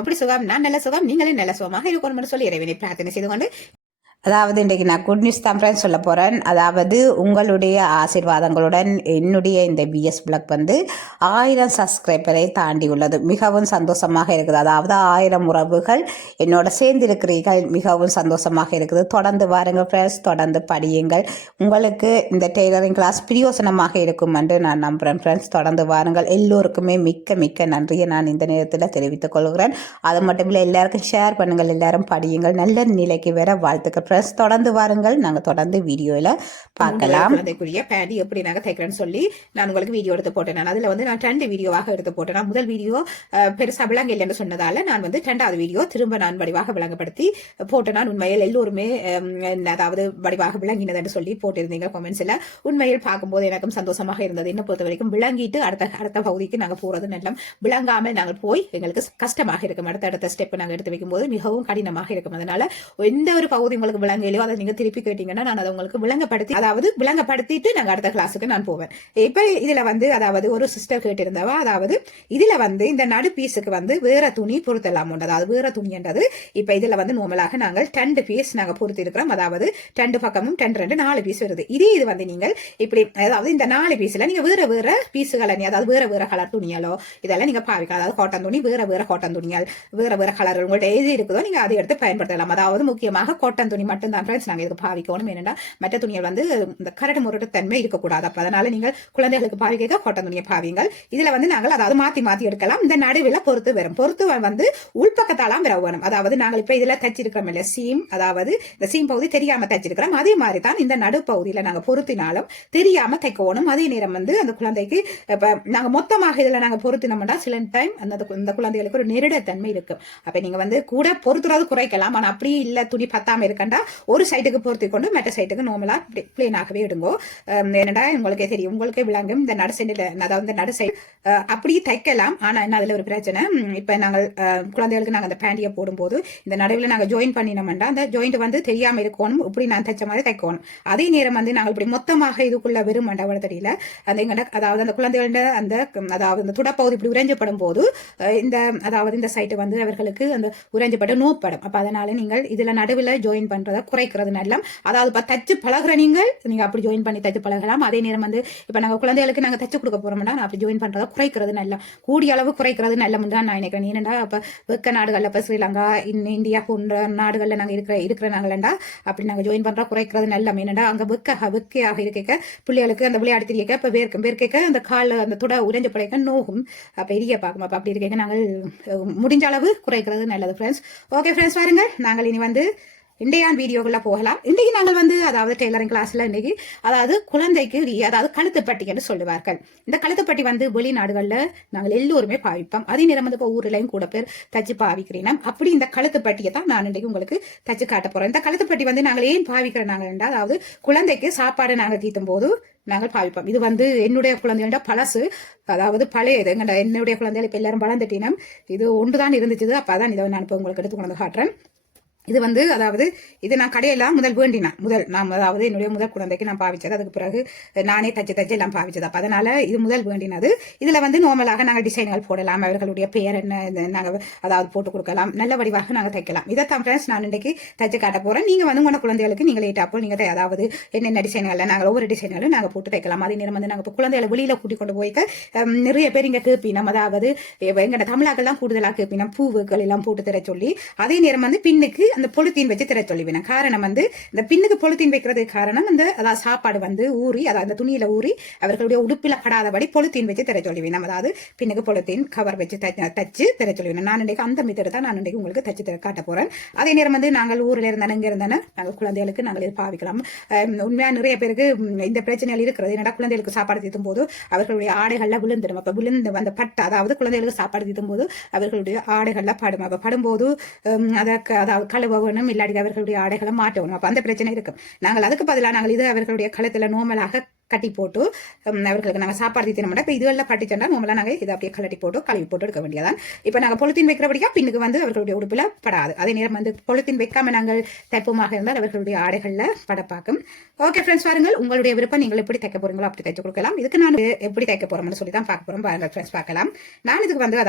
நீங்களும் அப்படி சுகம், நான் நல்ல சுகம், நீங்களும் நல்ல சுகமாக இருக்கணும்னு சொல்லி இறைவனை பிரார்த்தனை செய்து கொண்டு, அதாவது இன்றைக்கு நான் குட் நியூஸ் தான் ஃப்ரெண்ட்ஸ் சொல்ல போகிறேன். அதாவது உங்களுடைய ஆசீர்வாதங்களுடன் என்னுடைய இந்த பிஎஸ் பிளாக் வந்து 1000 சப்ஸ்கிரைபரை தாண்டி உள்ளது. மிகவும் சந்தோஷமாக இருக்குது. அதாவது 1000 உறவுகள் என்னோட சேர்ந்திருக்கிறீர்கள். மிகவும் சந்தோஷமாக இருக்குது. தொடர்ந்து வாருங்கள் ஃப்ரெண்ட்ஸ், தொடர்ந்து படியுங்கள். உங்களுக்கு இந்த டெய்லரிங் கிளாஸ் பிரயோசனமாக இருக்கும் என்று நான் நம்புகிறேன் ஃப்ரெண்ட்ஸ். தொடர்ந்து வாருங்கள். எல்லோருக்குமே மிக்க மிக்க நன்றியை நான் இந்த நேரத்தில் தெரிவித்துக் கொள்கிறேன். அது மட்டும் இல்லை, எல்லாருக்கும் ஷேர் பண்ணுங்கள், எல்லாரும் படியுங்கள். நல்ல நிலைக்கு வர வாழ்த்துக்கள். தொடர்ந்து வாருங்கள், நாங்கள் தொடர்ந்து வீடியோவில் பார்க்கலாம். குழந்தைக்குரிய பேண்ட் எப்படி நாங்கள் தைக்கிறேன்னு சொல்லி நான் உங்களுக்கு வீடியோ எடுத்து போட்டேன். அதில் வந்து நான் 2 வீடியோவாக எடுத்து போட்டேன். முதல் வீடியோ பெருசாக விளங்க இல்லைன்னு சொன்னதால நான் வந்து 2வது வீடியோ திரும்ப நான் வடிவாக விளங்கப்படுத்தி போட்டேன். நான் உண்மையில் எல்லோருமே அதாவது வடிவாக விளங்கினதுன்னு சொல்லி போட்டிருந்தீங்க கமெண்ட்ஸில். உண்மையில் பார்க்கும்போது எனக்கும் சந்தோஷமாக இருந்தது. என்ன பொறுத்த வரைக்கும் விளங்கிட்டு அடுத்த பகுதிக்கு நாங்கள் போகிறது நல்ல விளங்காமல் நாங்கள் போய் எங்களுக்கு கஷ்டமாக இருக்கும். அடுத்த ஸ்டெப் நாங்கள் எடுத்து வைக்கும்போது மிகவும் கடினமாக இருக்கும். அதனால எந்த ஒரு பகுதி உங்களுக்கு விளங்கலையோ அதை நீங்க திருப்பி கேட்டீங்கன்னா நான் அதை உங்களுக்கு விளங்கப்படுத்தி, அதாவது விளங்கப்படுத்திட்டு நாங்க அடுத்த கிளாஸுக்கு நான் போவேன். இப்ப இதுல வந்து அதாவது ஒரு சிஸ்டர் கேட்டிருந்தவா, அதாவது இதுல வந்து இந்த நடு பீஸுக்கு வந்து வேற துணி பொருத்தலாம். அதாவது வேற துணி என்றது இப்ப இதுல வந்து நார்மலாக நாங்கள் 2 பீஸ் நாங்க பொருத்தி இருக்கிறோம். அதாவது 2 பக்கமும் 2 4 பீஸ் வருது. இது வந்து நீங்கள் இப்படி, அதாவது இந்த 4 பீஸ்ல நீங்க வேற பீஸுகளை, அதாவது வேற கலர் துணியாலோ இதெல்லாம் நீங்க பாவிக்கலாம். அதாவது காட்டன் துணி, வேற காட்டன் துணியால் வேற கலர் உங்கள்ட்ட எது இருக்குதோ நீங்க அதை எடுத்து பயன்படுத்தலாம். அதாவது முக்கியமாக காட்டன் துணி மட்டும்தான் ஃப்ரெண்ட்ஸ் நாங்கள் இதுக்கு பாவிக்கணும். ஏன்னா மற்ற துணிகள் வந்து இந்த கரடு முரட்டு தன்மை இருக்கக்கூடாது. அப்ப அதனால நீங்கள் குழந்தைகளுக்கு பாவிக்க காட்டன் துணியை பாவிங்கள். இதுல வந்து நாங்கள் அதாவது மாத்தி எடுக்கலாம். இந்த நடுவில் பொறுத்து வந்து உள்பக்கத்தாலாம் விரவு வேணும். அதாவது நாங்கள் இப்ப இதுல தச்சிருக்கிறோம் இல்ல சீம், அதாவது இந்த சீம் பகுதி தெரியாம தச்சிருக்கிறோம். அதே மாதிரி தான் இந்த நடு பகுதியில நாங்க பொருத்தினாலும் தெரியாம தைக்கணும். அதே நேரம் வந்து அந்த குழந்தைக்கு நாங்க மொத்தமாக இதுல நாங்க பொருத்தினோம்னா சில டைம் அந்த குழந்தைகளுக்கு ஒரு நெருடத்தன்மை இருக்கும். அப்ப நீங்க வந்து கூட பொருத்துறது குறைக்கலாம். ஆனா அப்படி இல்ல, துணி பத்தாம இருக்கண்டா ஒரு சைடுக்கு பொருத்தி கொண்டு மற்ற சைடுக்கு நார்மலா பிளேனாகவே எடுங்கோ. என்னடா உங்களுக்கே தெரியும், உங்களுக்கே விளங்கும். இந்த நடு சைடுல, அதாவது இந்த நடு சைடு அப்படி தைக்கலாம். ஆனா என்ன அதுல ஒரு பிரச்சனை, இப்ப நாங்கள் குழந்தைகளுக்கு நாங்க அந்த பேண்டியை போடும்போது இந்த நடுவில் நாங்க ஜாயின் பண்ணினோம்னா அந்த ஜாயிண்ட் வந்து தெரியாம இருக்கணும். இப்படி நான் தைச்ச மாதிரி தைக்கணும். அதே நேரம் வந்து நாங்கள் இப்படி மொத்தமாக இதுக்குள்ள வெறும் மண்டவள தெரியல அந்த அதாவது அந்த குழந்தைகளோட அந்த அதாவது இந்த துடப்பகுதி இப்படி உறைஞ்சப்படும் போது இந்த அதாவது இந்த சைட்டு வந்து அவர்களுக்கு அந்த உறைஞ்சப்பட்ட நோப்படும். அப்ப அதனால நீங்கள் இதுல நடுவில் ஜாயின் பண்றதை குறைக்கிறது நல்ல. அதாவது இப்ப தச்சு பழகிற நீங்க அப்படி ஜாயின் பண்ணி தச்சு பழகலாம். அதே நேரம் வந்து இப்ப நாங்க குழந்தைகளுக்கு நாங்க தச்சு கொடுக்க போறோம்னா நான் அப்படி ஜாயின் பண்றதை குறைக்கிறது நல்ல, கூடிய அளவு குறைக்கிறது நல்ல தான் நான் நினைக்கிறேன். ஏன்னா இப்ப வெக்க நாடுகள்ல இப்ப ஸ்ரீலங்கா, இந்தியா போன்ற நாடுகள்ல நாங்க இருக்கிற நாங்களா அப்படி நாங்க ஜாயின் பண்றோம் குறைக்கிறது நல்ல. ஏன்னா அங்க வெக்கையாக இருக்க பிள்ளைகளுக்கு அந்த விளையாடி தெரியக்க இப்ப வேர்க்க அந்த கால அந்த துட உறைஞ்ச பழைக்க நோகும். அப்ப இரிய பார்க்கும். அப்ப அப்படி இருக்க நாங்கள் முடிஞ்ச அளவு குறைக்கிறது நல்லது ஃப்ரெண்ட்ஸ். ஓகே ஃப்ரெண்ட்ஸ், பாருங்க நாங்கள் இனி வந்து இன்றைய வீடியோக்குள்ள போகலாம். இன்றைக்கு நாங்கள் வந்து அதாவது டெய்லரிங் கிளாஸ்ல இன்னைக்கு அதாவது குழந்தைக்கு அதாவது கழுத்துப்பட்டி என்று சொல்லுவார்கள். இந்த கழுத்துப்பட்டி வந்து வெளிநாடுகள்ல நாங்கள் எல்லோருமே பாவிப்போம். அதே நேரம் வந்து இப்போ ஊர்லயும் கூட பேர் தச்சு பாவிக்கிறீங்க. அப்படி இந்த கழுத்துப்பட்டியை தான் நான் இன்றைக்கு உங்களுக்கு தச்சு காட்ட போறோம். இந்த கழுத்துப்பட்டி வந்து நாங்கள் ஏன் பாவிக்கிறோம் நாங்கள் என்றால், அதாவது குழந்தைக்கு சாப்பாடு நாங்கள் தீட்டும் போது நாங்கள் பாவிப்போம். இது வந்து என்னுடைய குழந்தைகள பழசு, அதாவது பழையது. என்னுடைய குழந்தைகள் இப்ப எல்லாரும் வளர்ந்துட்டினம். இது ஒன்றுதான் இருந்துச்சு. அப்ப அதான் இதை நான் இப்போ உங்களுக்கு எடுத்து கொண்டு காட்டுறேன். இது வந்து அதாவது இது நான் கடையில முதல் நான் அதாவது என்னுடைய முதல் குழந்தைக்கு நான் பாவிச்சது. அதுக்கு பிறகு நானே தச்சு எல்லாம் பாவிச்சது. அப்ப அதனால இது முதல் வேண்டினது. இதுல வந்து நார்மலாக நாங்கள் டிசைன்கள் போடலாம். அவர்களுடைய பெயர் என்ன நாங்கள் அதாவது போட்டு கொடுக்கலாம். நல்ல வடிவாக நாங்கள் தைக்கலாம். இதைத்தான் ஃப்ரெண்ட்ஸ் நான் இன்றைக்கு தச்சு காட்ட போறேன். நீங்க வந்து உங்க குழந்தைகளுக்கு நீங்கள் லேட்டாப்போ நீங்க அதாவது என்னென்ன டிசைன்கள் நாங்கள் ஒவ்வொரு டிசைன்களும் நாங்கள் போட்டு தைக்கலாம். அதே நேரம் வந்து நாங்கள் இப்போ குழந்தைகளை வெளியில கூட்டி கொண்டு போய்க்க நிறைய பேர் இங்க கேட்பினம், அதாவது எங்கட தமிழாக்கெல்லாம் கூடுதலாக கேட்பினம் பூவுகள் எல்லாம் போட்டு தர சொல்லி. அதே நேரம் வந்து பின்னுக்கு அந்த பொலித்தீன் வச்சு திரை சொல்லிவினேன். காரணம் வந்து இந்த பின்னுக்கு பொலித்தீன் வைக்கிறதுக்கு காரணம் அந்த அதாவது சாப்பாடு வந்து ஊறி, அதாவது அந்த துணியில ஊறி அவர்களுடைய உடுப்பில படாதபடி பொலித்தீன் வச்சு திரை சொல்லிவினோம். அதாவது பின்னுக்கு பொலித்தீன் கவர் வச்சு தச்சு திரை சொல்லிவினோம். நான் இன்றைக்கு அந்த மெத்தட் தான் நான் இன்றைக்கு உங்களுக்கு தச்சு காட்ட போறேன். அதே நேரம் வந்து நாங்கள் ஊரில் இருந்தானே இங்க இருந்தானே நாங்கள் குழந்தைகளுக்கு நாங்கள் இது பாவிக்கலாம். உண்மையா நிறைய பேருக்கு இந்த பிரச்சனைகள் இருக்கிறது. என்னடா குழந்தைகளுக்கு சாப்பாடு தீட்டும் போது அவர்களுடைய ஆடைகள்ல விழுந்துடும். அப்ப விழுந்து அந்த பட்டு, அதாவது குழந்தைகளுக்கு சாப்பாடு தீட்டும் போது அவர்களுடைய ஆடைகள்ல படும். அப்ப படும்போது அதற்கு அதாவது கழுவ இல்லாட்டி அவர்களுடைய ஆடைகளை மாட்டணும். அப்ப அந்த பிரச்சனை இருக்கும். நாங்கள் அதுக்கு பதிலாக நாங்கள் இது அவர்களுடைய கழுத்துல நோமலாக கட்டி போட்டு அவர்களுக்கு நாங்கள் சாப்பாடு தீத்தினோம்னா இப்போ இதுவெல்லாம் பட்டிச்சோம்னா நம்மளா நாங்கள் இதை அப்படியே கலட்டி போட்டு கழுவி போட்டு எடுக்க வேண்டியதான். இப்போ நாங்கள் பொலித்தீன் வைக்கிறபடியா பின்னுக்கு வந்து அவர்களுடைய உடுப்பில் படாது. அதே நேரம் வந்து பொலித்தீன் வைக்காம நாங்கள் தைப்பமாக இருந்தால் அவர்களுடைய ஆடைகளில் படப்பாக்கும். ஓகே ஃப்ரெண்ட்ஸ், பாருங்கள் உங்களுடைய விருப்பம். நீங்கள் எப்படி தைக்க போறீங்களோ அப்படி தைச்சு கொடுக்கலாம். இதுக்கு நான் எப்படி தைக்க போறோம்னு சொல்லி தான் பார்க்க போறோம். பாருங்கள் ஃப்ரெண்ட்ஸ், பார்க்கலாம். நான் இதுக்கு வந்து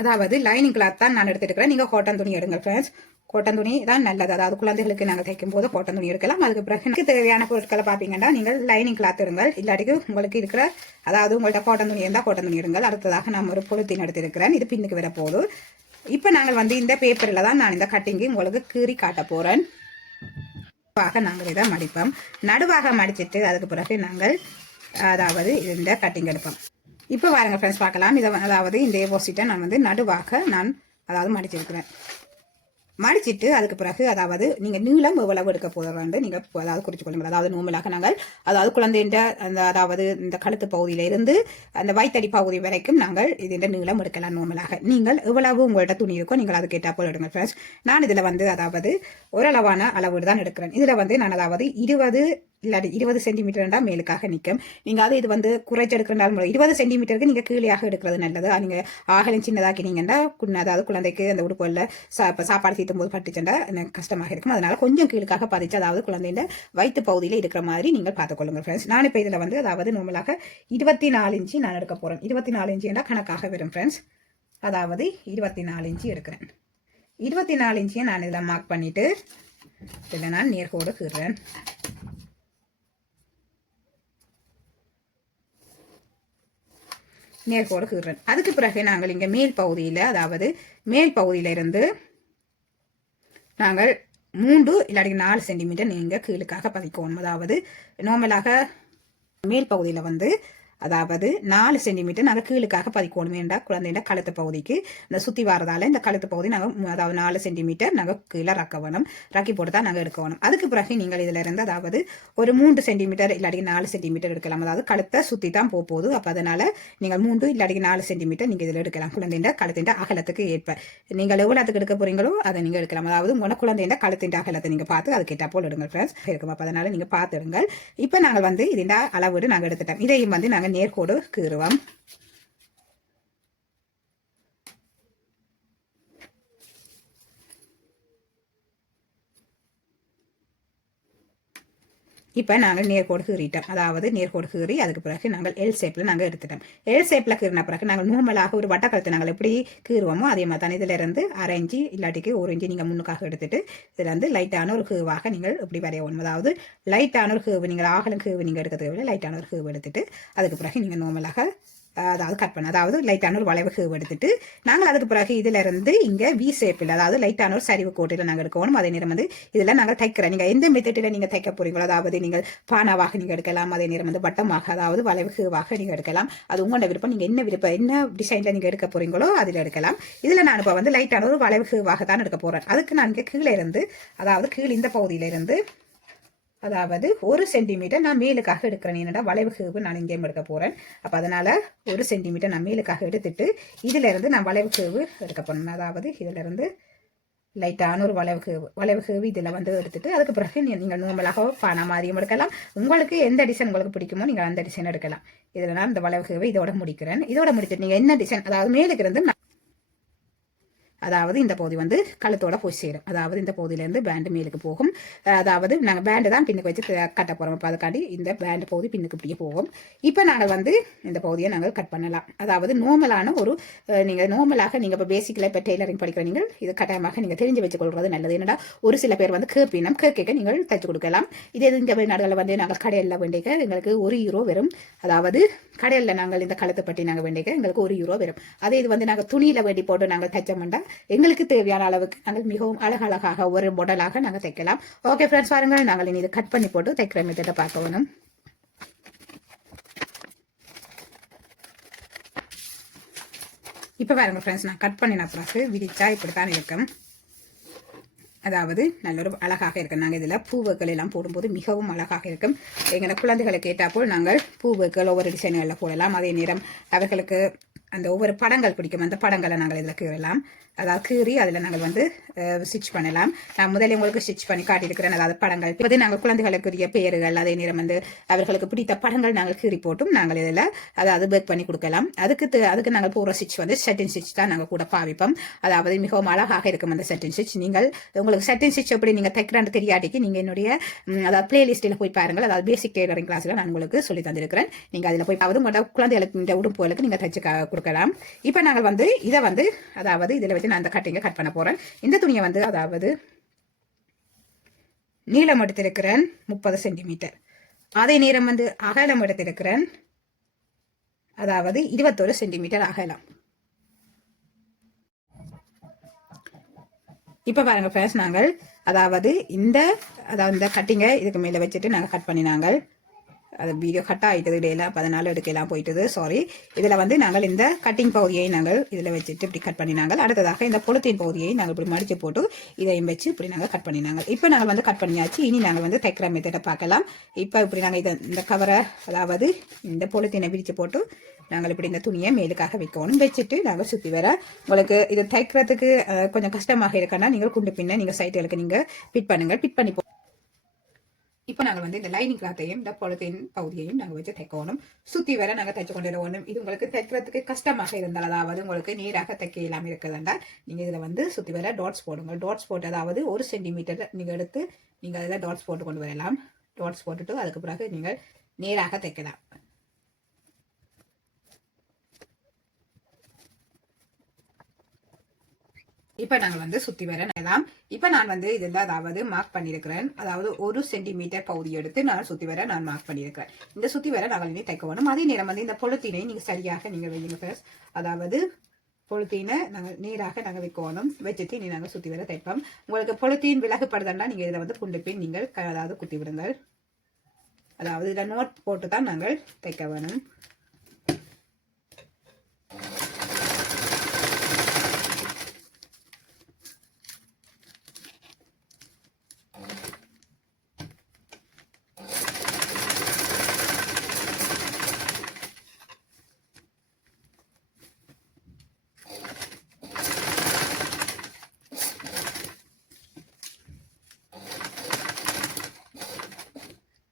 அதாவது லைனிங் கிளாத் தான் நான் எடுத்துருக்கிறேன். நீங்கள் காட்டன் துணி எடுங்க ஃப்ரெண்ட்ஸ். காட்டன் துணி தான் நல்லது. அதாவது குழந்தைகளுக்கு நாங்கள் தைக்கும் போது காட்டன் துணி எடுக்கலாம். அதுக்கு பிறகு எனக்கு தேவையான பொருட்களை பார்த்தீங்கன்னா நீங்கள் லைனிங் கிளாத் எடுங்கள். இல்லாட்டிக்கு உங்களுக்கு இருக்கிற அதாவது உங்கள்கிட்ட காட்டன் துணி இருந்தால் காட்டன் துணி எடுங்கள். அடுத்ததாக நான் ஒரு பொலித்தீன் எடுத்திருக்கிறேன். இது பின்னுக்கு வர போகுது. இப்போ நாங்கள் வந்து இந்த பேப்பரில் தான் நான் இந்த கட்டிங்கு உங்களுக்கு கீறி காட்ட போகிறேன். நாங்கள் இதை மடிப்போம். நடுவாக மடிச்சிட்டு அதுக்கு பிறகு நாங்கள் அதாவது இந்த கட்டிங் எடுப்போம். இப்போ பாருங்க ஃப்ரெண்ட்ஸ் பார்க்கலாம். இதை அதாவது இந்த ஏபோசிட்டை நான் வந்து நடுவாக நான் அதாவது மடிச்சிருக்கிறேன். மடிச்சிட்டு அதுக்கு பிறகு அதாவது நீங்கள் நீளம் எவ்வளவு எடுக்க போகிறோம் நீங்கள் அதாவது குறிச்சு கொள்ளுங்கள். அதாவது நோமலாக நாங்கள் அதாவது குழந்தைன்ற அந்த அதாவது இந்த கழுத்து பகுதியில இருந்து அந்த வயிற்றடி பகுதி வரைக்கும் நாங்கள் இது நீளம் எடுக்கலாம். நோமலாக நீங்கள் எவ்வளவு உங்கள்கிட்ட துணி இருக்கோ நீங்கள் அது கேட்டால் போல் எடுங்க ஃப்ரெண்ட்ஸ். நான் இதில் வந்து அதாவது ஓரளவான அளவு தான் எடுக்கிறேன். இதில் வந்து நான் அதாவது 20 இல்லாட்டி 20 சென்டிமீட்டர்ண்டா மேலுக்காக நிற்கும். நீங்கள் அது இது வந்து குறைச்சி எடுக்கிறனாலும் 20 சென்டிமீட்டருக்கு நீங்கள் கீழேயாக எடுக்கிறது நல்லது. நீங்கள் ஆகலும் சின்னதாக்கினீங்கன்னா அதாவது குழந்தைக்கு அந்த உடுப்புல சாப்பாடு தீர்த்தும் போது பட்டுச்சுண்டா எனக்கு கஷ்டமாக இருக்கும். அதனால கொஞ்சம் கீழுக்காக பதிச்சு அதாவது குழந்தைய வயிற்று பகுதியில் இருக்கிற மாதிரி நீங்கள் பார்த்துக்கொள்ளுங்க ஃப்ரெண்ட்ஸ். நான் இப்போ இதில் வந்து அதாவது நார்மலாக 24 இன்ச்சு நான் எடுக்க போகிறேன். 24 இன்ச்சுண்டா கணக்காக வரும் ஃப்ரெண்ட்ஸ். அதாவது 24 இன்ச்சு எடுக்கிறேன். 24 இன்ச்சையை நான் இதில் மார்க் பண்ணிட்டு இதில் நான் நேர்கோடு கீறுறேன். நேர்கோடு கீறுறேன். அதுக்கு பிறகு நாங்கள் இங்கே மேல் பகுதியில் அதாவது மேல் பகுதியில இருந்து நாங்கள் 3 இல்லாட்டி 4 சென்டிமீட்டர் நீங்கள் கீழுக்காக பதிக்கணும். அதாவது நார்மலாக மேல் பகுதியில் வந்து அதாவது 4 சென்டிமீட்டர் நாங்கள் கீழுக்காக பதிக்கணும். வேண்டாம் குழந்தைய கழுத்து பகுதிக்கு இந்த சுற்றி வரதால இந்த கழுத்து பகுதி நாங்கள் அதாவது 4 சென்டிமீட்டர் நாங்கள் கீழே ரக்க வேணும். ரக்கி போட்டு தான் நாங்கள் எடுக்க வேணும். அதுக்கு பிறகு நீங்கள் இதில் இருந்து அதாவது ஒரு 3 சென்டிமீட்டர் இல்லாட்டி 4 சென்டிமீட்டர் எடுக்கலாம். அதாவது கழுத்தை சுற்றி தான் போகுது. அப்போ அதனால நீங்கள் 3 இல்லாட்டி 4 சென்டிமீட்டர் நீங்கள் இதில் எடுக்கலாம். குழந்தைய கழுத்தின் அகலத்துக்கு ஏற்ப நீங்கள் எவ்வளோத்துக்கு எடுக்க போறீங்களோ அதை நீங்கள் எடுக்கலாம். அதாவது உங்களோட குழந்தைய கழுத்தின் அகலத்தை நீங்கள் பார்த்து அது கேட்டால் போல் எடுங்க ஃப்ரெண்ட்ஸ் இருக்கும். அப்போ அதனால நீங்கள் பார்த்து எடுங்கள். இப்போ நாங்கள் வந்து இதன் அளவீடு நாங்கள் எடுத்துட்டோம். இதையும் வந்து நாங்கள் நேர்கோடு கீறுவோம். இப்போ நாங்கள் நேர்கோடு கீறிட்டோம். அதாவது நேர்கோடு கீறி அதுக்கு பிறகு நாங்கள் எல் ஷேப்பில் நாங்கள் எடுத்துட்டோம். எல் ஷேப்பில் கீறின பிறகு நாங்கள் நார்மலாக ஒரு வட்டக்கழுத்து நாங்கள் எப்படி கீறுவோமோ அதே மாதிரி தான் இதில் இருந்து 1/2 இன்ச்சு இல்லாட்டிக்கு 1 இன்ச்சு நீங்கள் முன்னுக்காக எடுத்துட்டு இதில் வந்து லைட்டான ஒரு கீவாக நீங்கள் இப்படி வரையணும். அதாவது லைட்டான ஒரு கீவு நீங்கள் ஆகலும் கீவு நீங்கள் எடுக்கிறத விட லைட்டான ஒரு கீவு எடுத்துட்டு அதுக்கு பிறகு நீங்கள் நார்மலாக அதாவது கட் பண்ண அதாவது லைட்டான ஒரு வளைவு கீவு எடுத்துட்டு நாங்கள் அதுக்கு பிறகு இதில் இருந்து இங்கே வி ஷேப்பில் அதாவது லைட்டான ஒரு சரிவு கோட்டில் நாங்கள் எடுக்கணும். அதே நேரம் வந்து இதில் நாங்கள் தைக்கிறோம். நீங்கள் எந்த மெத்தடில் நீங்கள் தைக்க போறீங்களோ அதாவது நீங்கள் பானாவாக நீங்கள் எடுக்கலாம். அதே நேரம் வந்து வட்டமாக அதாவது வளைவு கீவாக நீங்கள் எடுக்கலாம். அது உங்களோட விருப்பம். நீங்கள் என்ன விருப்பம் என்ன டிசைனில் நீங்கள் எடுக்க போறீங்களோ அதில் எடுக்கலாம். இதில் நான் இப்போ வந்து லைட்டான ஒரு வளைவு கீவாக தான் எடுக்க போகிறேன். அதுக்கு நான் இங்கே கீழே இருந்து அதாவது கீழே இந்த பகுதியிலிருந்து அதாவது 1 சென்டிமீட்டர் நான் மேலுக்காக எடுக்கிறேன். என்னடா வளைவு கீவு நான் இங்கேயும் எடுக்க போகிறேன். அப்போ அதனால் 1 சென்டிமீட்டர் நான் மேலுக்காக எடுத்துட்டு இதிலிருந்து நான் வளைவு கீவு எடுக்க போகிறேன். அதாவது இதிலிருந்து லைட்டான ஒரு வளைவு கீவு இதில் வந்து எடுத்துட்டு அதுக்கு பிறகு நீங்கள் நார்மலாக பானா மாதிரியும் எடுக்கலாம். உங்களுக்கு எந்த டிசைன் உங்களுக்கு பிடிக்குமோ நீங்கள் அந்த டிசைன் எடுக்கலாம். இதில் நான் இந்த வளைவு கீவு இதோட முடிக்கிறேன். இதோட முடிச்சுட்டு நீங்கள் என்ன டிசைன் அதாவது மேலுக்கு இருந்து அதாவது இந்த பகுதி வந்து கழுத்தோட போய் சேரும். அதாவது இந்த பகுதியிலேருந்து பேண்டு மேலுக்கு போகும். அதாவது நாங்கள் பேண்டு தான் பின்னுக்கு வச்சு கட்ட போகிறோம். இப்போ அதுக்காண்டி இந்த பேண்டு பகுதி பின்னுக்கு இப்படியே போகும். இப்போ நாங்கள் வந்து இந்த பகுதியை நாங்கள் கட் பண்ணலாம். அதாவது நார்மலான ஒரு நீங்கள் நார்மலாக நீங்கள் இப்போ பேசிக்கில் இப்போ டெய்லரிங் படிக்கிற நீங்கள் இது கட்டாயமாக நீங்கள் தெரிஞ்சு வச்சுக்கொள்வது நல்லது. என்னடா ஒரு சில பேர் வந்து கேட்பினம் கேட்க நீங்கள் தைச்சு கொடுக்கலாம். இதே இந்த வெளிநாடுகளில் வந்து நாங்கள் கடையில் வேண்டிய எங்களுக்கு €1 வரும். அதாவது கடையில் நாங்கள் இந்த கழுத்தை பட்டி நாங்கள் வேண்டிய எங்களுக்கு €1 வரும். அதே இது வந்து நாங்கள் துணியில் வேண்டி போட்டு நாங்கள் தைச்சோம்னா எங்களுக்கு தேவையான அளவுக்கு நாங்கள் மிகவும் அழகழகாக ஒரு மாடலாக நாங்கள் தைக்கலாம். ஓகே ஃப்ரெண்ட்ஸ் பாருங்கள், நாங்கள் இனி இதை கட் பண்ணி போட்டு தைக்கிற மெத்தடை பார்க்க வேணும். இப்போ பாருங்கள் ஃப்ரெண்ட்ஸ், நான் கட் பண்ணின பிறகு விரிச்சா இப்படித்தான் இருக்கும். அதாவது நல்ல ஒரு அழகாக இருக்கும். நாங்கள் இதில் பூவுக்கள் எல்லாம் போடும்போது மிகவும் அழகாக இருக்கும். எங்களை குழந்தைகளை கேட்டால் நாங்கள் பூவுக்கள் ஒவ்வொரு டிசைன்களில் போடலாம். அதே நேரம் அவர்களுக்கு அந்த ஒவ்வொரு படங்கள் பிடிக்கும். அந்த படங்களை நாங்கள் இதில் கீறலாம். அதாவது கீறி அதில் நாங்கள் வந்து ஸ்டிச் பண்ணலாம். நான் முதல்ல உங்களுக்கு ஸ்டிச் பண்ணி காட்டியிருக்கிறேன். அதாவது படங்கள் இப்போ நாங்கள் குழந்தைகளுக்குரிய பெயர்கள், அதே நேரம் வந்து அவர்களுக்கு பிடித்த படங்கள் நாங்கள் கீறி போட்டும் நாங்கள் இதில் அதாவது பேக் பண்ணி கொடுக்கலாம். அதுக்கு நாங்கள் போகிற ஸ்டிச் வந்து செட்டின் ஸ்டிச் தான் நாங்கள் கூட பாவிப்போம். அதாவது மிகவும் அழகாக இருக்கும் அந்த செட்டின் ஸ்டிச். நீங்கள் உங்களுக்கு செட்டின் ஸ்டிச் எப்படி நீங்கள் தைக்கிறான்னு தெரியாட்டிக்கு நீங்கள் என்னுடைய அதாவது பிளேலிஸ்ட்டில் போய் பாருங்கள். அதாவது பேசிக் டெய்லரிங் கிளாஸில் நான் உங்களுக்கு சொல்லி தந்திருக்கிறேன். நீங்கள் அதில் போய் உங்களோட குழந்தைகளுக்கு இந்த உடுப்புகளுக்கு நீங்கள் தைச்சு கொடுக்கலாம். இப்போ நாங்கள் வந்து இதை வந்து அதாவது இதில் வச்சு நான் அந்த கட்டிங்கை கட் பண்ண போகிறேன். இந்த துணியை வந்து அதாவது நீளம் எடுத்திருக்கிறேன் 30 சென்டிமீட்டர். அதே நேரம் வந்து அகலம் எடுத்திருக்கிறேன் அதாவது 21 சென்டிமீட்டர் அகலம். இப்போ பாருங்க ஃப்ரெண்ட்ஸ், நாங்கள் அதாவது இந்த கட்டிங்கை இதுக்கு மேலே வச்சுட்டு நாங்கள் கட் பண்ணினாங்க. அது வீடியோ கட் ஆகிட்டது இடையில, அதனால எடுக்கலாம் போயிட்டது, சாரி. இதில் வந்து நாங்கள் இந்த கட்டிங் பகுதியை நாங்கள் இதில் வச்சுட்டு இப்படி கட் பண்ணினாங்க. அடுத்ததாக இந்த பொலித்தீன் பகுதியை நாங்கள் இப்படி மடித்து போட்டு இதையும் வச்சு இப்படி நாங்கள் கட் பண்ணினாங்க. இப்போ நாங்கள் வந்து கட் பண்ணியாச்சு. இனி நாங்கள் வந்து தைக்கிற மெத்தடை பார்க்கலாம். இப்போ இப்படி நாங்கள் இந்த கவரை அதாவது இந்த பொலித்தீனை பிரித்து போட்டு நாங்கள் இப்படி இந்த துணியை மேலுக்காக வைக்கணும். வச்சுட்டு நாங்கள் சுற்றி வர உங்களுக்கு இது தைக்கிறதுக்கு கொஞ்சம் கஷ்டமாக இருக்குன்னா நீங்கள் குண்டு பின்ன நீங்கள் சைட்டுகளுக்கு நீங்கள் ஃபிட் பண்ணுங்கள். ஃபிட் பண்ணி இப்போ நாங்கள் வந்து இந்த லைனிங் கிளாத்தையும் இந்த பொலித்தீன் பகுதியையும் நாங்கள் வச்சு தைக்கணும். சுற்றி வர நாங்கள் தைச்சு கொண்டு வரணும். இது உங்களுக்கு தைக்கிறதுக்கு கஷ்டமாக இருந்தால், அதாவது உங்களுக்கு நேராக தைக்க இல்லாமல் இருக்குதுண்டா நீங்கள் இதில் வந்து சுற்றி வர டாட்ஸ் போடுங்க. டாட்ஸ் போட்டு அதாவது 1 சென்டிமீட்டர் நீங்கள் எடுத்து நீங்கள் அதில் டாட்ஸ் போட்டு கொண்டு வரலாம். டாட்ஸ் போட்டுட்டு அதுக்கு பிறகு நீங்கள் நேராக தைக்கலாம். இப்போ நாங்கள் வந்து சுற்றி வர நிலாம். இப்போ நான் வந்து இதில் அதாவது மார்க் பண்ணியிருக்கிறேன். அதாவது 1 சென்டிமீட்டர் பகுதி எடுத்து நான் சுற்றி வர நான் மார்க் பண்ணியிருக்கிறேன். இந்த சுற்றி வர நாங்கள் இனி தைக்க வேணும். அதே நேரம் வந்து இந்த பொலித்தீனை நீங்கள் சரியாக நீங்கள் வைங்க ஃப்ரெண்ட்ஸ். அதாவது பொலித்தீனை நாங்கள் நேராக நாங்கள் வைக்கணும். வச்சுட்டு இனி நாங்கள் சுற்றி வர தைப்போம். உங்களுக்கு பொலித்தீன் விலகுப்படுதுன்னா நீங்கள் இதில் வந்து குண்டு பின் நீங்கள் அதாவது குத்தி விடுங்கள். அதாவது இதில் நோட் போட்டு தான் நாங்கள் தைக்க வேணும்.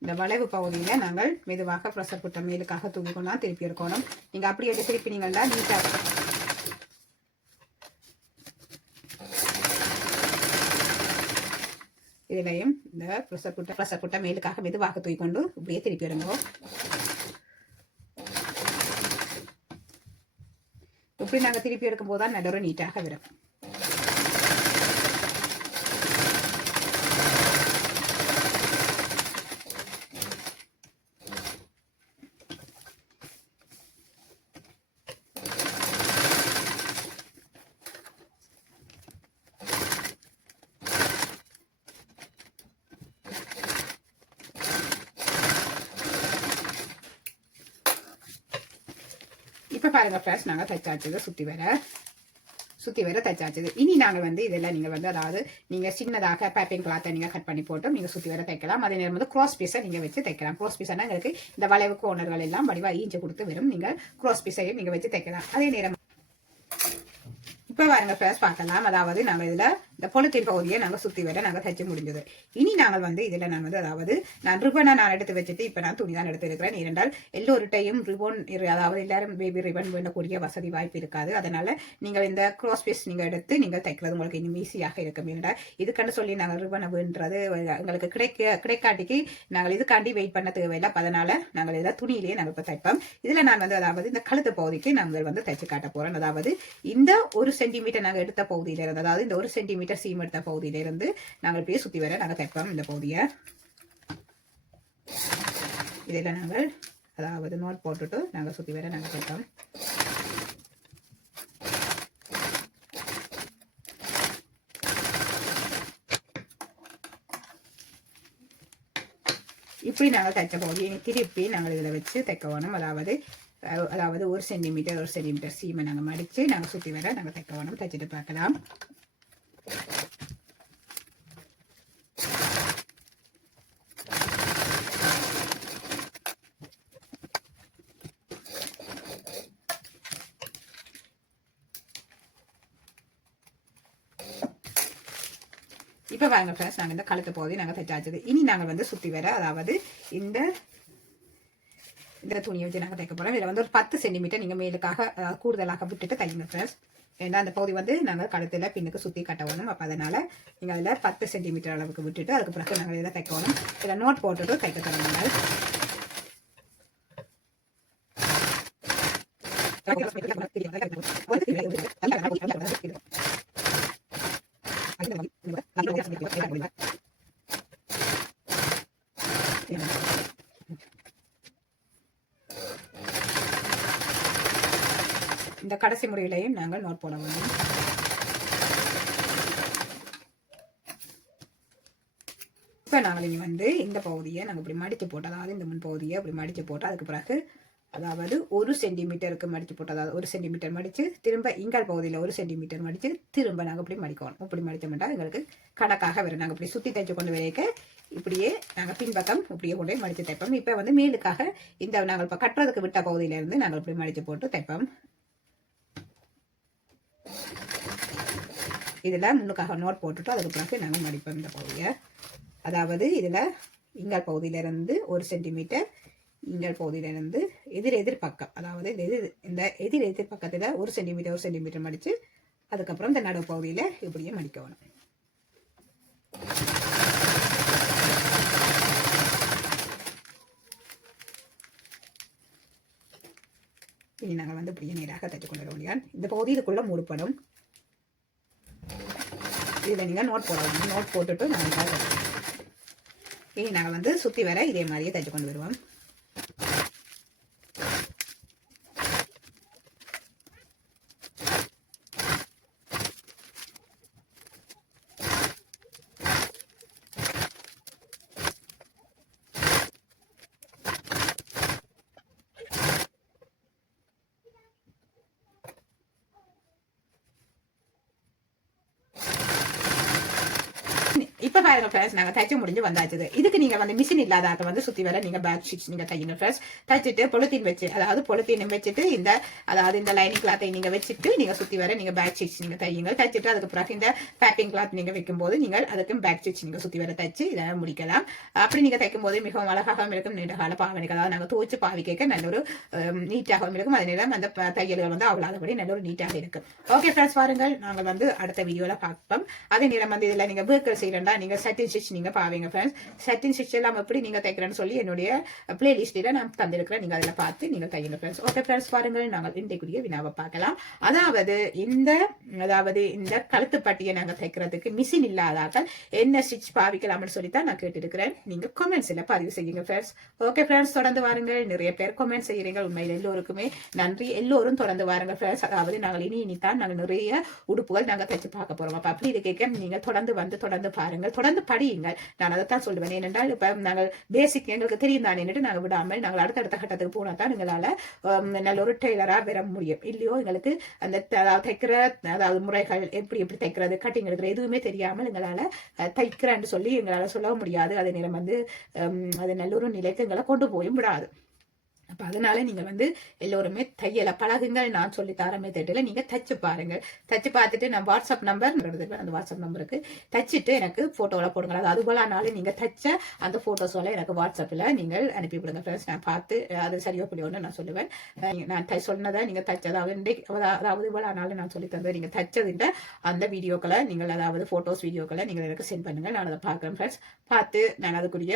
இந்த வளைவு பகுதியில் நாங்கள் மெதுவாக ப்ரெஷர் புட்ட மேலுக்காக தூக்கிக்கொண்டா திருப்பி எடுக்கணும். நீங்கள் அப்படி எடுத்து திருப்பினீங்கன்னா நீட்டாக இதுலையும் இந்த ப்ரெஷர் புட்ட மேலுக்காக மெதுவாக தூக்கிக்கொண்டு இப்படியே திருப்பி எடுங்க. இப்படி நாங்கள் திருப்பி எடுக்கும் போது தான் நடுவர் நீட்டாக வரும். இப்போ பாருங்க ஃப்ரெண்ட்ஸ், நாங்கள் தைச்சாச்சது சுற்றி வர தைச்சாச்சது. இனி நாங்கள் வந்து இதெல்லாம் நீங்கள் வந்து அதாவது நீங்கள் சின்னதாக பைப்பிங் கிளாத்தை நீங்கள் கட் பண்ணி போட்டு நீங்கள் சுற்றி வர தைக்கலாம். அதே நேரம் வந்து க்ராஸ் பீஸை நீங்கள் வச்சு தைக்கலாம். க்ராஸ் பீஸானா எங்களுக்கு இந்த வளைவு கோணர்கள் எல்லாம் வடிவாக ஈஞ்சு கொடுத்து வரும். நீங்கள் க்ராஸ் பீஸையும் நீங்கள் வச்சு தைக்கலாம். அதே நேரம் இப்போ பாருங்க ஃப்ரெண்ட்ஸ் பார்க்கலாம். அதாவது நாங்கள் இதில் இந்த பொலித்தீன் பகுதியை நாங்கள் சுற்றி வர நாங்கள் தைச்சு முடிஞ்சது. இனி நாங்கள் வந்து இதில் நான் வந்து அதாவது நான் ரிபனை நான் எடுத்து வச்சுட்டு இப்போ நான் துணி தான் எடுத்து இருக்கிறேன். ஏனென்றால் எல்லோருட்டையும் ரிபன் அதாவது எல்லாரும் பேபி ரிபன் வேண்டக்கூடிய வசதி வாய்ப்பு இருக்காது. அதனால நீங்கள் இந்த க்ராஸ் பீஸ் நீங்கள் எடுத்து நீங்கள் தைக்கிறது உங்களுக்கு இன்னும் ஈஸியாக இருக்கும். ஏனென்றால் இதுக்காண்டு சொல்லி நாங்கள் ரிபனை வேண்டுறது எங்களுக்கு கிடைக்காட்டிக்கு நாங்கள் இதுக்காண்டி வெயிட் பண்ண தேவையில்லை. அதனால நாங்கள் இதில் துணியிலேயே நாங்கள் இப்போ தைப்போம். இதில் நான் வந்து அதாவது இந்த கழுத்து பகுதிக்கு நாங்கள் வந்து தைச்சு காட்ட போகிறோம். அதாவது இந்த 1 சென்டிமீட்டர் நாங்கள் எடுத்த பகுதியிலிருந்து அதாவது இந்த 1 சென்டிமீட்டர் சீம் எடுத்த பகுதியிலிருந்து நாங்கள் இப்படியே சுற்றி வர நாங்கள் தைப்போம். இந்த பகுதியை இதெல்லாம் நாங்கள் அதாவது நோட் போட்டுட்டு நாங்கள் சுற்றி வர நாங்கள் தைப்போம். இப்படி நாங்கள் தைச்ச பகுதியை திருப்பி நாங்கள் இதில் வச்சு தைக்க வேணும். அதாவது 1 சென்டிமீட்டர் சீமை நாங்கள் மடித்து நாங்கள் சுற்றி வர நாங்கள் தைக்க வேணும். தைச்சிட்டு பார்க்கலாம். இப்போ வாங்க ஃப்ரெண்ட்ஸ் நாங்கள் இந்த கழுத்து பகுதி நாங்கள் தைச்சாச்சது. இனி நாங்கள் வந்து சுற்றி வர அதாவது இந்த துணியை வச்சு நாங்கள் தைக்க போகிறோம். இதில் வந்து ஒரு 10 சென்டிமீட்டர் நீங்கள் மேலுக்காக கூடுதலாக விட்டுட்டு தைங்க ஃப்ரெண்ட்ஸ். ஏன்னா அந்த பகுதி வந்து நாங்கள் கழுத்தில் பின்னுக்கு சுற்றி கட்ட வேணும். அப்போ அதனால் நீங்கள் அதில் 10 சென்டிமீட்டர் அளவுக்கு விட்டுட்டு அதுக்கு பிறகு நாங்கள் இதில் தைக்கணும். இதில் நோட் போட்டுட்டு தைக்க தொடங்குங்கள். இந்த கடைசி முறையிலையும் நாங்கள் நோட் போட வேண்டும். இப்போ நாங்கள் இனி வந்து இந்த பகுதியை நாங்கள் இப்படி மடித்து போட்டு, அதாவது இந்த முன் பகுதியை இப்படி மடித்து போட்டு அதுக்கு பிறகு அதாவது 1 சென்டிமீட்டருக்கு மடித்து போட்டு, அதாவது 1 சென்டிமீட்டர் மடித்து திரும்ப இங்கால் பகுதியில் 1 சென்டிமீட்டர் மடித்து திரும்ப நாங்கள் இப்படி மடிக்கணும். இப்படி மடித்தோம்னா எங்களுக்கு கணக்காக வரும். நாங்கள் இப்படி சுற்றி தைச்சு கொண்டு வரைக்க இப்படியே நாங்கள் பின்பக்கம் இப்படியே கொண்டு மடித்து தைப்போம். இப்போ வந்து மேலுக்காக இந்த நாங்கள் இப்போ கட்டுறதுக்கு விட்ட பகுதியிலேருந்து நாங்கள் இப்படி மடித்து போட்டு தைப்போம். இதில் முன்னுக்காக நோட் போட்டுட்டு அதுக்கு பிறகு நாங்கள் மடிப்போம் இந்த பகுதியை. அதாவது இதில் இங்கால் பகுதியிலிருந்து 1 சென்டிமீட்டர், இங்கால் பகுதியிலிருந்து எதிர் பக்கம், அதாவது இந்த எதிர் பக்கத்தில் 1 சென்டிமீட்டர் மடித்து அதுக்கப்புறம் இந்த நடுவு பகுதியில் இப்படியே மடிக்கணும். இனி நாங்கள் வந்து இப்படியே நேராக தைச்சு கொண்டு வர முடியாது. இந்த பகுதி இதுக்குள்ளே மூடுப்படும். இதில் நீங்கள் நோட் போடணும். நோட் போட்டுட்டு நாங்கள் இனி நாங்கள் வந்து சுற்றி வர இதே மாதிரியே தைச்சு கொண்டு வருவோம். இப்போ பாருங்க ஃப்ரெண்ட்ஸ், நாங்கள் தைச்சு முடிஞ்சு வந்தாச்சு. இதுக்கு நீங்கள் வந்து மிஷின் இல்லாத வந்து சுற்றி வர நீங்கள் பேக் ஷீட்ஸ் நீங்கள் தைக்கங்க ஃப்ரெண்ட்ஸ். தைச்சிட்டு பொலித்தீன் வச்சு, அதாவது பொலித்தீன் வச்சுட்டு இந்த லைனிங் கிளாத்தை நீங்கள் வச்சுட்டு நீங்கள் சுற்றி வர நீங்கள் பேக் ஷீட்ஸ் நீங்கள் தையுங்க. தைச்சிட்டு அதுக்கு பிறகு இந்த பேக்கிங் கிளாத் நீங்கள் வைக்கும்போது நீங்கள் அதுக்கும் பேக் ஷீட்ஸ் நீங்கள் சுற்றி வர தைச்சு இதை முடிக்கலாம். அப்படி நீங்கள் தைக்கும் போது மிகவும் அழகாகவும் இருக்கும், நீண்ட கால பாவனைக்கு, அதாவது நாங்கள் துவச்சு பாவிக்க நல்ல ஒரு நீட்டாகவும் இருக்கும். அதே நேரம் அந்த தையல்கள் வந்து அவ்வளோபடி நல்ல ஒரு நீட்டாக இருக்கும். ஓகே ஃப்ரெண்ட்ஸ், பாருங்கள் நாங்கள் வந்து அடுத்த வீடியோவில் பார்ப்போம். அதே நேரம் வந்து இதில் நீங்கள் வேர்க்கல் செய்யறா நீங்க சட்டின் ஸ்டிச் நீங்க பாவீங்க ஃப்ரெண்ட்ஸ். சட்டின் ஸ்டிச் எல்லாம் எப்படி நீங்க தைக்கிறேன்னு சொல்லி என்னுடைய பிளேலிஸ்ட்ல நான் தந்திருக்கிறேன். நீங்க அதில் பார்த்து நீங்க தையுங்க ஃப்ரெண்ட்ஸ். ஓகே ஃப்ரெண்ட்ஸ், பாருங்கள் நாங்கள் இன்றைக்குரிய வினாவை பார்க்கலாம். அதாவது இந்த கழுத்து பட்டியை நாங்க தைக்கிறதுக்கு மிஷின் இல்லாதாக்க என்ன ஸ்டிச் பாவிக்கலாம்னு சொல்லித்தான் நான் கேட்டிருக்கிறேன். நீங்க கமெண்ட்ஸ்ல பதிவு செய்யுங்க ஃப்ரெண்ட்ஸ். ஓகே ஃப்ரெண்ட்ஸ், தொடர்ந்து வாருங்கள். நிறைய பேர் கமெண்ட் செய்யறீங்க, உண்மையில் எல்லோருக்குமே நன்றி. எல்லோரும் தொடர்ந்து வாருங்க ஃப்ரெண்ட்ஸ். அதாவது நாங்கள் இனிதான் நாங்கள் நிறைய உடுப்புகள் நாங்கள் தைச்சு பார்க்க போறோம். அப்ப அப்படி கேட்க நீங்க தொடர்ந்து பாருங்க, தொடர்ந்து படியுங்கள். நான் அதைத்தான் சொல்லுவேன். ஏனென்றால் இப்ப நாங்கள் பேசிக் எங்களுக்கு தெரியும் தான் என்னட்டு நாங்கள் விடாமல் நாங்கள் அடுத்தடுத்த கட்டத்துக்கு போனா தான் எங்களால நல்ல ஒரு டெய்லரா வர முடியும். இல்லையோ எங்களுக்கு அந்த தைக்கிற அதாவது முறைகள் எப்படி தைக்கிறது, கட்டிங் எடுக்கிற எதுவுமே தெரியாமல் எங்களால தைக்கிறேன்னு சொல்லி எங்களால சொல்ல முடியாது. அதே நேரம் வந்து அது நல்ல ஒரு நிலைக்கு எங்களை கொண்டு போயும் விடாது. அப்போ அதனால நீங்கள் வந்து எல்லோருமே தையலை பழகுங்கள். நான் சொல்லி தரமே தேட்டல நீங்கள் தைச்சு பாருங்கள். தைச்சு பார்த்துட்டு நான் வாட்ஸ்அப் நம்பர் அந்த வாட்ஸ்அப் நம்பருக்கு தைச்சிட்டு எனக்கு ஃபோட்டோவில் போடுங்க. அது போலனாலும் நீங்கள் தைச்ச அந்த ஃபோட்டோஸோட எனக்கு வாட்ஸ்அப்பில் நீங்கள் அனுப்பி விடுங்க ஃப்ரெண்ட்ஸ். நான் பார்த்து அது சரியாக புரியும்னு நான் சொல்லுவேன். நான் சொன்னதை நீங்கள் அதாவது இவ்வளோனாலும் நான் சொல்லி தந்தேன். நீங்கள் தைச்சதுன்ற அந்த வீடியோக்களை நீங்கள் அதாவது ஃபோட்டோஸ் வீடியோக்களை நீங்கள் எனக்கு சென்ட் பண்ணுங்கள். நான் அதை பார்க்குறேன் ஃப்ரெண்ட்ஸ். பார்த்து நான் அதுக்குரிய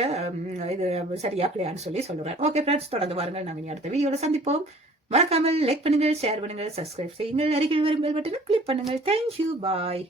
இது சரியா பிள்ளையான்னு சொல்லி சொல்லுவேன். ஓகே ஃப்ரெண்ட்ஸ், தொடர்ந்து பாருங்கள். நாங்கள் அடுத்த வீடியோல சந்திப்போம். மறக்காமல் லைக் பண்ணுங்கள், ஷேர் பண்ணுங்கள், சப்ஸ்கிரைப் செய்யுங்கள், அருகில் வரும் பெல் பட்டனை கிளிக் பண்ணுங்கள். தேங்க்யூ, பாய்.